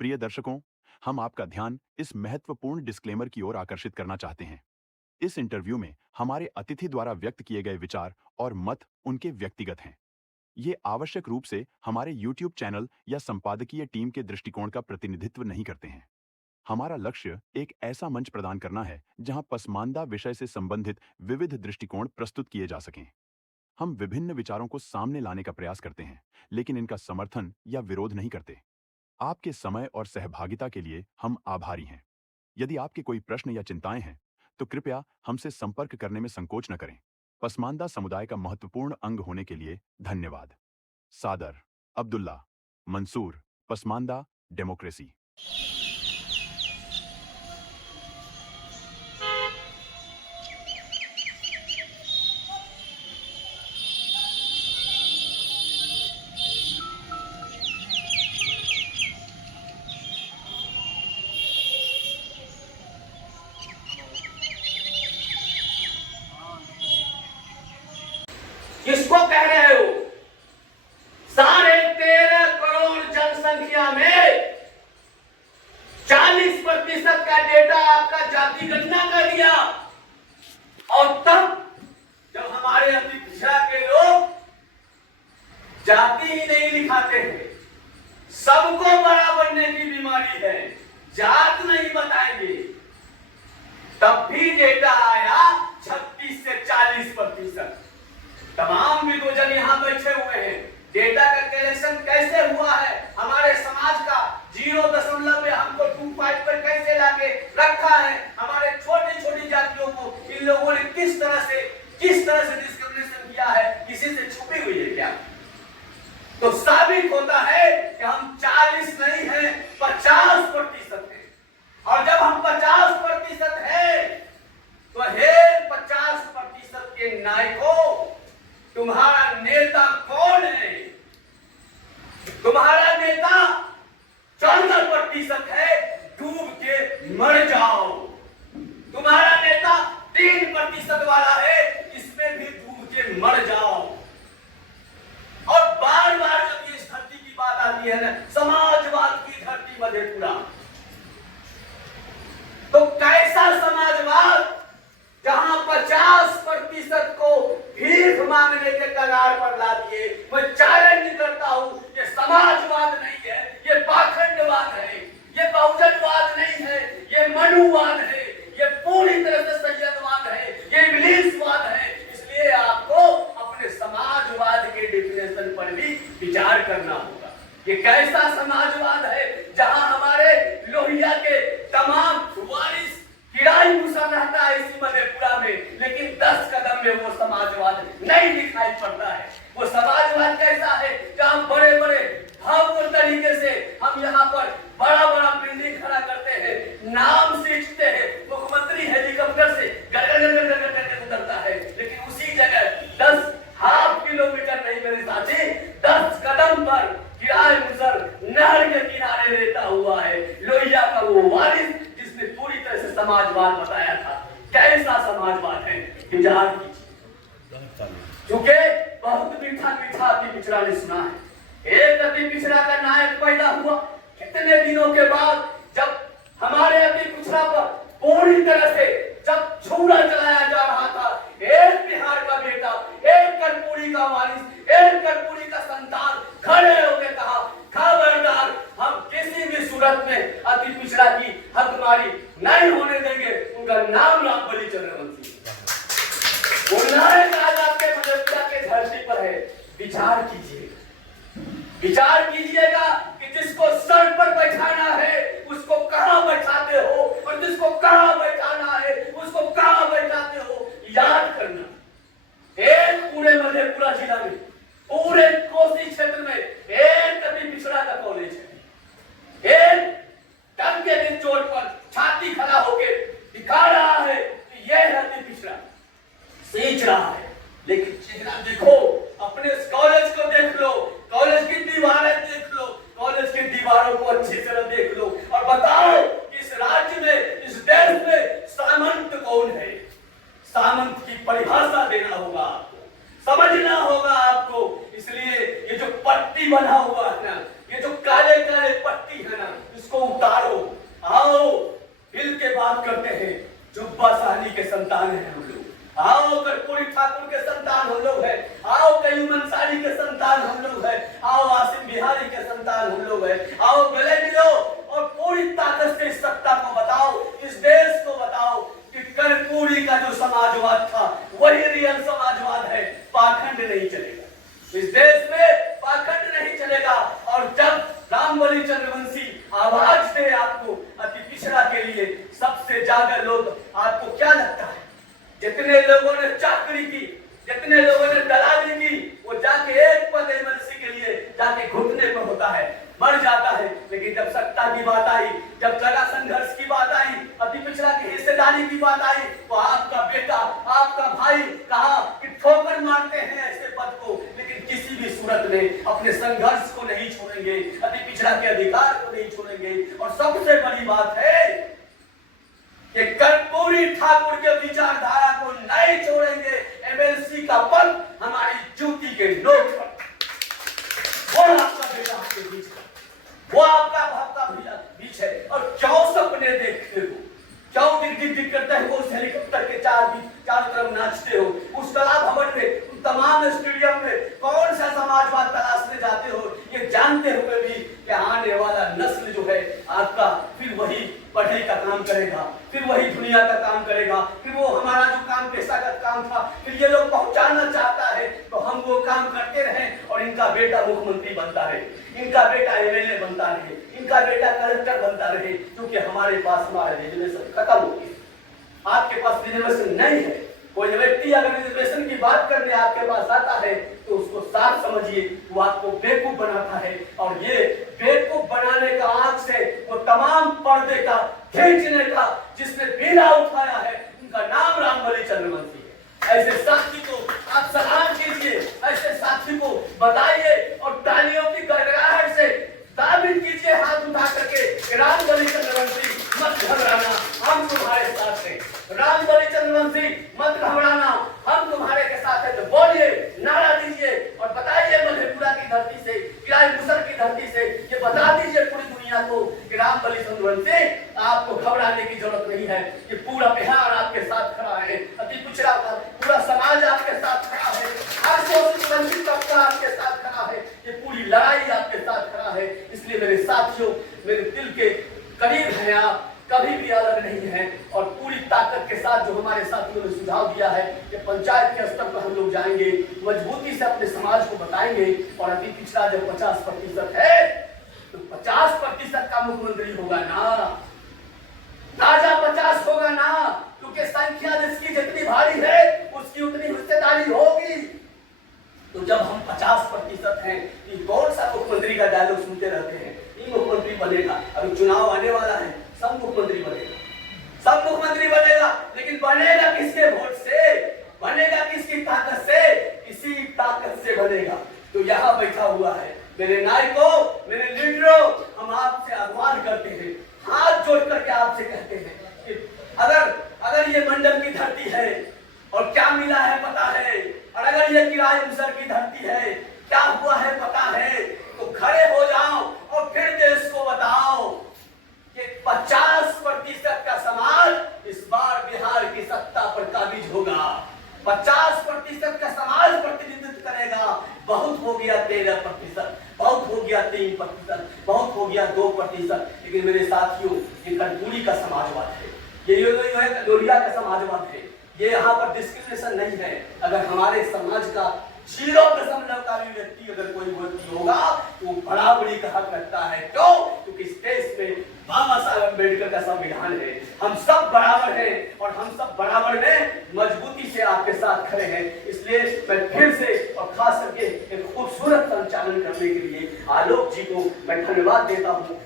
प्रिय दर्शकों, हम आपका ध्यान इस महत्वपूर्ण डिस्क्लेमर की ओर आकर्षित करना चाहते हैं। इस इंटरव्यू में हमारे अतिथि द्वारा व्यक्त किए गए विचार और मत उनके व्यक्तिगत हैं। ये आवश्यक रूप से हमारे YouTube चैनल या संपादकीय टीम के दृष्टिकोण का प्रतिनिधित्व नहीं करते हैं। हमारा लक्ष्य एक ऐसा मंच प्रदान करना है जहां पसमानदा विषय से संबंधित विविध दृष्टिकोण प्रस्तुत किए जा सकें। हम विभिन्न विचारों को सामने लाने का प्रयास करते हैं, लेकिन इनका समर्थन या विरोध नहीं करते। आपके समय और सहभागिता के लिए हम आभारी हैं। यदि आपके कोई प्रश्न या चिंताएं हैं, तो कृपया हमसे संपर्क करने में संकोच न करें। पसमानदा समुदाय का महत्वपूर्ण अंग होने के लिए धन्यवाद। सादर, अब्दुल्ला, मंसूर, पसमानदा, डेमोक्रेसी। किसको कह रहे हो? 13.5 करोड़ जनसंख्या में 40% का डेटा आपका जाति गणना कर दिया। और तब जब हमारे अति पिछड़ा के लोग जाति ही नहीं लिखाते हैं, सबको बड़ा बनने की बीमारी है, जात नहीं बताएंगे, तब भी डेटा आया 36 से 40%। तमाम विद्वजन यहाँ बैठे हुए हैं। डेटा का कलेक्शन कैसे हुआ है, हमारे समाज का 0 में हमको 25 पर कैसे लाके रखा है, हमारे छोटी छोटी जातियों को इन लोगों ने किस तरह से डिस्क्रिमिनेशन किया है, किसी से छुपी हुई है क्या? तो साबित होता है कि हम 40 नहीं है, 50% है। और जब हम 50% है, तो हे 50% के नायकों, तुम्हारा नेता कौन है? तुम्हारा नेता 14% है, डूब के मर जाओ। तुम्हारा नेता 3% वाला है, इसमें भी डूब के मर जाओ। और बार बार जब इस धरती की बात आती है ना, समाजवाद की धरती मधेपुरा, तो कैसा समाजवाद जहां 50% को भीख मांगने के कगार पर ला दिए। मैं चैलेंज करता हूं, ये समाजवाद नहीं है, ये पाखंडवाद है, ये बहुजनवाद नहीं है, ये मनुवाद है, ये पूरी तरह से सैयदवाद है, ये इब्लीसवाद है। इसलिए आपको अपने समाजवाद के डिफिनेशन पर भी विचार करना होगा। ये कैसा समाजवाद है जहां हमारे लोहिया के तमाम वारिस किराई घुसा रहता है इसी मधेपुरा में, लेकिन 10 कदम में वो समाजवाद नहीं दिखाई पड़ता है। वो समाजवाद कैसा है जहां बड़े बड़े भव्य तरीके से हम यहाँ पर बड़ा बड़ा बिल्डिंग खड़ा करते हैं, नाम सीखते हैं, मुख्यमंत्री हेलीकॉप्टर से गड़गड़ उतरता है, लेकिन उसी जगह 10 हाफ किलोमीटर नहीं मेरे साथी, 10 कदम पर किराए मुसर नहर के किनारे रहता हुआ है लोहिया का वो वारिस, जिसने पूरी तरह से समाजवाद बताया था। कैसा समाजवाद है, विचार कीजिए। क्योंकि बहुत मीठा मीठा अति पिछड़ा ने सुना है। एक अति पिछड़ा का नायक पैदा हुआ कितने दिनों के बाद, जब हमारे अति पिछड़ा पर पूरी तरह से जब छुरा चलाया जा रहा था। एक बिहार का बेटा, एक कर्पूरी का वारिस, एक कर्पूरी का संतान खड़े होकर कहा, खबरदार, हम किसी भी सूरत में अति पिछड़ा की हकमारी नहीं होने देंगे। उनका नाम रामबली चंद्रवंशी। वो नायक आज आपके मधेपुरा के धरती पर है। विचार कीजिएगा कि जिसको सर पर बैठाना है उसको कहां बैठाते हो, और जिसको कहां बैठाना है उसको कहां बैठाते हो। याद करना, एक पूरे मधेपुरा जिला में, पूरे कोसी क्षेत्र में एक अति पिछड़ा का कॉलेज है। एक टंके के चोट पर छाती खड़ा होकर दिखा रहा है कि यह अति पिछड़ा सींच रहा है, लेकिन चेहरा देखो, अपने कॉलेज को देख लो, कॉलेज की दीवारें देख लो, कॉलेज की दीवारों को इसको उतारो। आओ मिल के बात करते हैं। जुब्बा साहनी के संतान हैं हम लोग। आओ कर्पूरी ठाकुर के संतान हम लोग हैं। आओ कयूम अंसारी के संतान हम लोग हैं। आओ आसिम बिहारी के संतान हम लोग हैं। आओ गले मिलो और पूरी ताकत से इस सत्ता को बताओ, इस देश को बताओ कि कर्पूरी का जो समाजवाद था वही रियल समाजवाद है। पाखंड नहीं चलेगा इस देश में, पाखंड नहीं चलेगा। और जब रामबलि चंद्रवंशी आवाज दे आपको अति पिछड़ा के लिए, सबसे ज्यादा लोग, आपको क्या लगता है जितने लोगों ने चाकरी की, जितने लोगों ने दलाली की, वो जाके एक पद एमएलसी के लिए जाके घुटने पर होता है, मर जाता है। लेकिन जब सत्ता की बात आई, जब कड़ा संघर्ष की बात आई, अति पिछड़ा की हिस्सेदारी की बात आई, तो आपका बेटा, आपका भाई कहा कि ठोकर मारते हैं ऐसे पद को, लेकिन किसी भी सूरत में अपने संघर्ष को नहीं छोड़ेंगे, अति पिछड़ा के अधिकार को नहीं छोड़ेंगे। और सबसे बड़ी बात है कि कर्पूरी ठाकुर के विचारधारा को नहीं छोड़ेंगे। एमएलसी का पद हमारी जूती के नोक पर, वो आपका बेटा आपके बीच है, वो आपका भापका बीच है। और क्यों सपने देखते हो, क्यों दिख करता है वो उस हेलीकॉप्टर के चारों तरफ नाचते हो, उस कला भवन में, उन तमाम स्टेडियम में कौन सा समाजवाद तलाशने जाते हो, ये जानते हुए भी कि आने वाला नस्ल जो है आपका फिर वही पढ़ाई का काम करेगा, फिर वही दुनिया का काम करेगा, फिर वो हमारा जो काम पेशागत काम था, फिर ये लोग पहुंचाना चाहता है तो हम वो काम करते रहें और इनका बेटा मुख्यमंत्री बनता रहे, इनका बेटा एमएलए बनता रहे, इनका बेटा कलेक्टर बनता रहे, क्योंकि हमारे पास हमारा रिजर्वेशन खत्म हो गया। आपके पास रिजर्वेशन नहीं है। कोई व्यक्ति अगर रिजर्वेशन की बात करने आपके पास आता है तो उसको साफ समझिए वो आपको बेवकूफ बनाता है। और ये बेवकूफ बनाने का आंख से वो तमाम पर्दे का खींचने का जिसने बीड़ा उठाया है, उनका नाम रामबलि चंद्रवंशी है। ऐसे साथी को आप सलाम कीजिए, ऐसे साथी को बताइए और तालियों की गड़गड़ाहट से दाबित कीजिए हाथ उठा करके, रामबलि चंद्रवंशी मत घबराना, हम तुम्हारे साथ हैं। रामबलि चंद्रवंशी मत घबराना, हम तुम्हारे के साथ हैं। तो बोलिए, नारा दीजिए और बताइए मधेपुरा की धरती से, किराए मुसर की धरती से, ये बता दीजिए पूरी दुनिया को कि रामबलि चंद्रवंशी आपको घबराने की जरूरत नहीं है। ये पूरा बिहार आपके साथ खड़ा है, अति पिछड़ा का पूरा समाज आपके साथ खड़ा है, हर शोषित वंचित तबका आपके साथ खड़ा है, ये पूरी लड़ाई आपके साथ खड़ा है। इसलिए मेरे साथियों, मेरे दिल के करीब हैं आप, कभी भी अलग नहीं है। और पूरी ताकत के साथ जो हमारे साथियों ने सुझाव दिया है कि पंचायत के स्तर पर हम लोग जाएंगे, मजबूती से अपने समाज को बताएंगे और अति पिछड़ा जब 50% है तो 50% का मुख्यमंत्री होगा ना, राजा 50 होगा ना, क्योंकि संख्या जिसकी जितनी भारी है उसकी उतनी हिस्सेदारी होगी। तो जब हम 50% हैं, ये कौन सा मुख्यमंत्री का डायलॉग सुनते रहते हैं, ये मुख्यमंत्री बनेगा, अभी चुनाव आने वाला है, सब मुख्यमंत्री बनेगा, सब मुख्यमंत्री बनेगा, लेकिन बनेगा किसके वोट से, बनेगा किसकी ताकत से, इसी ताकत से बनेगा। तो यहाँ बैठा हुआ है मेरे नायकों, मेरे लीडरों, हम आपसे आह्वान करते हैं, हाथ जोड़ करके आपसे कहते हैं कि अगर ये मंडल की धरती है और क्या मिला है पता है, और अगर ये किराए मुसर की धरती है क्या हुआ है पता है, तो खड़े हो जाओ और फिर देश को बताओ कि 50% का समाज इस बार बिहार की सत्ता पर काबिज होगा, 50% का समाज प्रतिनिधित्व करेगा। बहुत हो गया 13%, बहुत हो गया 3%, बहुत हो गया 2%, लेकिन मेरे साथियों ये कर्पूरी का समाजवाद है, ये लोरिया का समाजवाद है, ये यहाँ पर डिस्क्रिमिनेशन नहीं है। अगर हमारे समाज का 0% का भी व्यक्ति अगर कोई व्यक्ति होगा तो वो बराबरी का हक रखता है। क्यों? क्योंकि इस देश में बाबा साहब अम्बेडकर का संविधान है, हम सब बराबर हैं और हम सब बराबर में मजबूती से आपके साथ खड़े हैं। इसलिए मैं फिर से और खास करके एक खूबसूरत संचालन करने के लिए आलोक जी को मैं धन्यवाद देता हूँ।